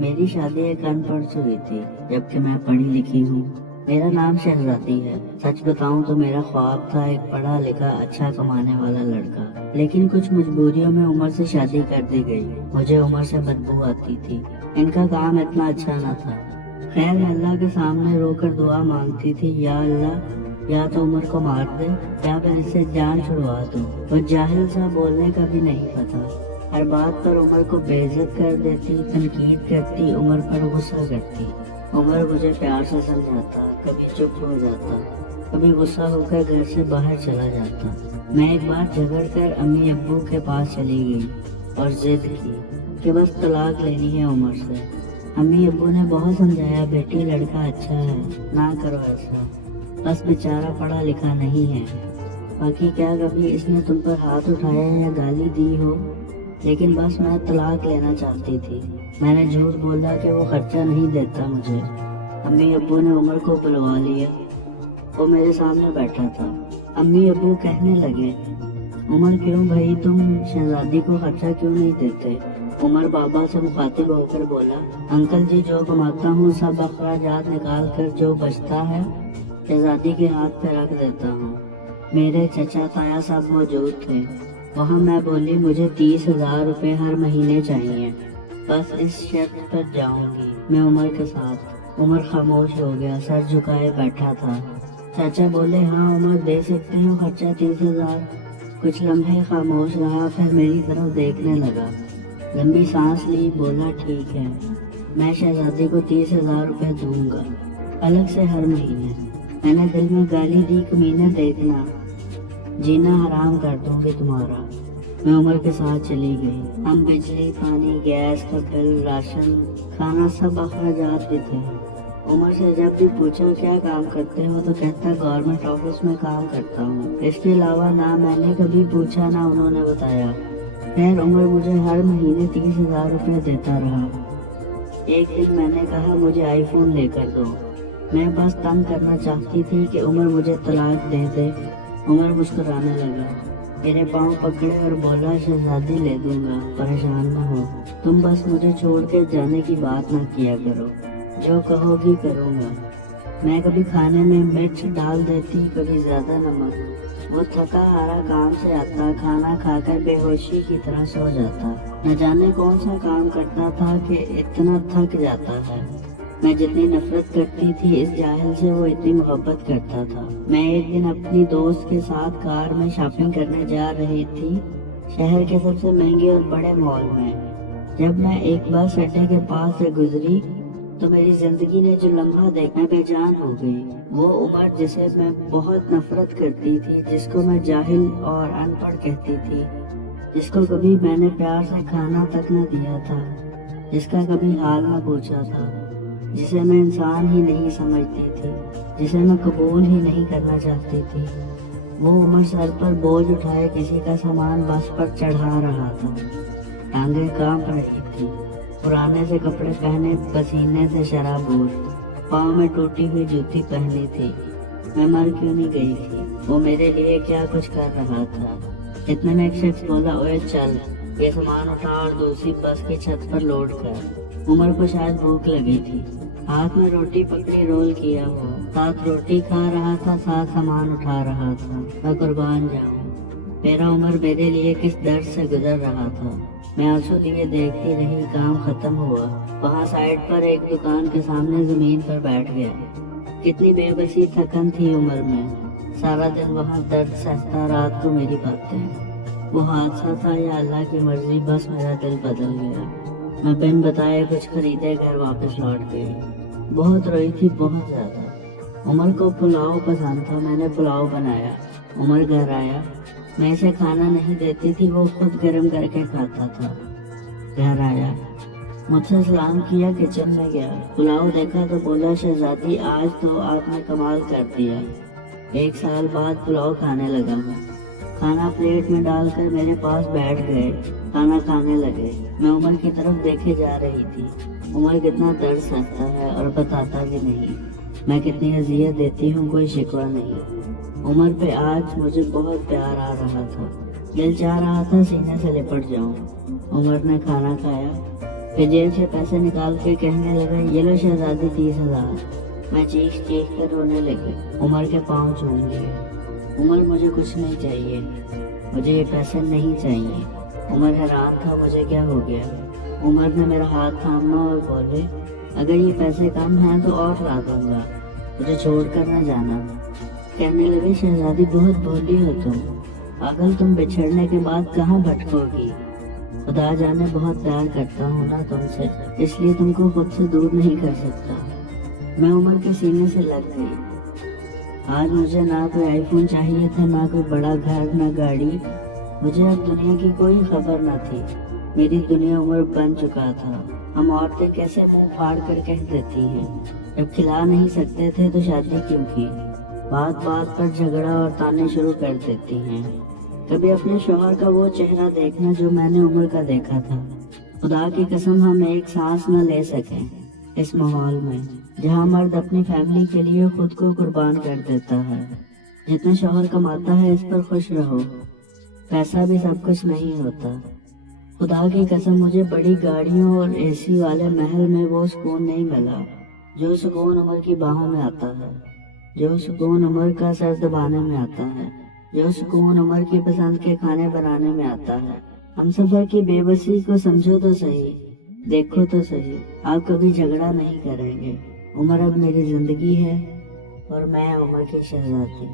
मेरी शादी एक अनपढ़ से हुई थी, जबकि मैं पढ़ी लिखी हूँ। मेरा नाम शहजादी है। सच बताऊं तो मेरा ख्वाब था एक पढ़ा लिखा अच्छा कमाने वाला लड़का, लेकिन कुछ मजबूरियों में उमर से शादी कर दी गई। मुझे उमर से बदबू आती थी। इनका काम इतना अच्छा न था। खैर, मैं अल्लाह के सामने रोकर दुआ मांगती थी, या अल्लाह, या तो उमर को मार दे या फिर इससे जान छुड़वा दो। वो जाहिल सा, बोलने का भी नहीं पता। हर बात पर उमर को बेइज्जत कर देती, तनकीद करती, उमर पर गुस्सा करती। उमर मुझे प्यार से समझाता, कभी चुप हो जाता, कभी गुस्सा होकर घर से बाहर चला जाता। मैं एक बार झगड़ कर अम्मी अब्बू के पास चली गई और जिद की कि बस तलाक लेनी है उमर से। अम्मी अब्बू ने बहुत समझाया, बेटी लड़का अच्छा है, ना करो ऐसा, बस बेचारा पढ़ा लिखा नहीं है। बाकी क्या कभी इसने तुम पर हाथ उठाया या गाली दी हो? लेकिन बस मैं तलाक लेना चाहती थी। मैंने झूठ बोला कि वो खर्चा नहीं देता मुझे। अम्मी अब्बू ने उमर को बुलवा लिया। वो मेरे सामने बैठा था। अम्मी अब्बू कहने लगे, उमर क्यों भाई, तुम शहजादी को खर्चा क्यों नहीं देते? उमर बाबा से मुखातिब होकर बोला, अंकल जी, जो कमाता हूँ सब अखराजात निकाल कर जो बचता है शहजादी के हाथ पे रख देता हूँ। मेरे चचा ताया सब मौजूद थे वहाँ। मैं बोली, मुझे 30,000 रुपये हर महीने चाहिए, बस इस शर्त पर जाऊंगी मैं उमर के साथ। उमर खामोश हो गया, सर झुकाए बैठा था। चाचा बोले, हाँ उमर, दे सकते हो खर्चा 30,000। कुछ लम्हे खामोश रहा, फिर मेरी तरफ देखने लगा, लंबी सांस ली, बोला, ठीक है, मैं शहजादी को 30,000 रुपये दूंगा, अलग से हर महीने। मैंने दिल में गाली दी, कमीने, देखना, जीना हराम कर दूंगी तुम्हारा। मैं उमर के साथ चली गई। हम बिजली, पानी, गैस का बिल, राशन, खाना, सब अखराजात भी थे। उमर से जब भी पूछा क्या काम करते हो तो कहता गवर्नमेंट ऑफिस में काम करता हूँ। इसके अलावा ना मैंने कभी पूछा ना उन्होंने बताया। खैर, उमर मुझे हर महीने 30,000 रुपये देता रहा। एक दिन मैंने कहा, मुझे आईफोन लेकर दो। मैं बस तंग करना चाहती थी कि उमर मुझे तलाक दे दे। उमर मुस्कुराने लगा, मेरे पाँव पकड़े और बोला, शहजादी ले दूंगा, परेशान न हो, तुम बस मुझे छोड़ के जाने की बात ना किया करो, जो कहोगी करूँगा। मैं कभी खाने में मिर्च डाल देती, कभी ज्यादा नमक। वो थका हारा काम से आता, खाना खाकर बेहोशी की तरह सो जाता। न जाने कौन सा काम करता था कि इतना थक जाता है। मैं जितनी नफरत करती थी इस जाहिल से, वो इतनी मोहब्बत करता था। मैं एक दिन अपनी दोस्त के साथ कार में शॉपिंग करने जा रही थी, शहर के सबसे महंगे और बड़े मॉल में। जब मैं एक बस अड्डे के पास से गुजरी तो मेरी जिंदगी ने जो लम्हा देखा, मैं बेजान हो गई। वो उमर जिसे मैं बहुत नफरत करती थी, जिसको मैं जाहिल और अनपढ़ कहती थी, जिसको कभी मैंने प्यार से खाना तक न दिया था, जिसका कभी हाल न पूछा था, जिसे मैं इंसान ही नहीं समझती थी, जिसे मैं कबूल ही नहीं करना चाहती थी, वो उमर सर पर बोझ उठाए किसी का सामान बस पर चढ़ा रहा था। टांगें कांप रही थी, पुराने से कपड़े पहने, पसीने से शराबोर, पाँव में टूटी हुई जूती पहनी थी। मैं मर क्यों नहीं गई थी? वो मेरे लिए क्या कुछ कर रहा था। इतने में एक शख्स बोला, ओए चल, ये सामान उठा और दूसरी बस की छत पर लोड कर। उमर को शायद भूख लगी थी, हाथ में रोटी पकड़ी, रोल किया हो, साथ रोटी खा रहा था, साथ सामान उठा रहा था। मैं कुर्बान जाऊं, मेरा उमर मेरे लिए किस दर्द से गुजर रहा था। मैं आंसू लिए देखती रही। काम खत्म हुआ। वहाँ साइड पर एक दुकान के सामने जमीन पर बैठ गया। कितनी बेबसी, थकन थी उमर में। सारा दिन वहाँ दर्द सहता, रात को मेरी बातें। वो हादसा था या अल्लाह की मर्जी, बस मेरा दिल बदल गया। मैं बिन बताए कुछ खरीदे घर वापस लौट गई। बहुत रोई थी, बहुत ज्यादा। उमर को पुलाव पसंद था, मैंने पुलाव बनाया। उमर घर आया, मैं इसे खाना नहीं देती थी, वो खुद गर्म करके खाता था। घर आया, मुझसे सलाम किया, किचन में गया, पुलाव देखा तो बोला, शहजादी आज तो आपने कमाल कर दिया। 1 साल बाद पुलाव खाने लगा हूँ। खाना प्लेट में डालकर मेरे पास बैठ गए, खाना खाने लगे। मैं उमर की तरफ देखे जा रही थी। उमर कितना दर्द सहता है और बताता भी नहीं। मैं कितनी अजियत देती हूँ, कोई शिकवा नहीं। उमर पे आज मुझे बहुत प्यार आ रहा था। दिल चाह रहा था सीने से लिपट जाऊं। उमर ने खाना खाया, फिर जेब से पैसे निकाल के कहने लगा, ये लो शहजादी 30,000। मैं चीख कर रोने लगी। उमर के पाँव चूम लिए। उमर, मुझे कुछ नहीं चाहिए, मुझे ये पैसे नहीं चाहिए। उमर हैरान था, मुझे क्या हो गया। उमर ने मेरा हाथ थामा और बोले, अगर ये पैसे कम हैं तो और ला दूंगा, मुझे छोड़कर न जाना। कहने लगे, शहजादी बहुत भोली हो तुम, पागल, तुम बिछड़ने के बाद कहाँ भटकोगी। खुदा जाने बहुत प्यार करता हूँ ना तुमसे, इसलिए तुमको खुद से दूर नहीं कर सकता। मैं उमर के सीने से लग गई। आज मुझे ना कोई आईफोन चाहिए था, ना कोई बड़ा घर, ना गाड़ी। मुझे अब दुनिया की कोई खबर न थी। मेरी दुनिया उमर बन चुका था। हम औरतें कैसे मुंह फाड़ कर कह देती हैं, जब खिला नहीं सकते थे तो शादी क्यों की। बात बात पर झगड़ा और ताने शुरू कर देती हैं। कभी अपने शौहर का वो चेहरा देखना जो मैंने उमर का देखा था। खुदा की कसम, हम एक सांस न ले सकें इस माहौल में, जहाँ मर्द अपनी फैमिली के लिए खुद को कुर्बान कर देता है। जितना शौहर कमाता है, इस पर खुश रहो, पैसा भी सब कुछ नहीं होता। खुदा की कसम, मुझे बड़ी गाड़ियों और एसी वाले महल में वो सुकून नहीं मिला जो सुकून उमर की बाहों में आता है, जो सुकून उमर का सर दबाने में आता है, जो सुकून उमर की पसंद के खाने बनाने में आता है। हम सफर की बेबसी को समझो तो सही, देखो तो सही, आप कभी झगड़ा नहीं करेंगे। उमर अब मेरी जिंदगी है और मैं उमर की शहजादी।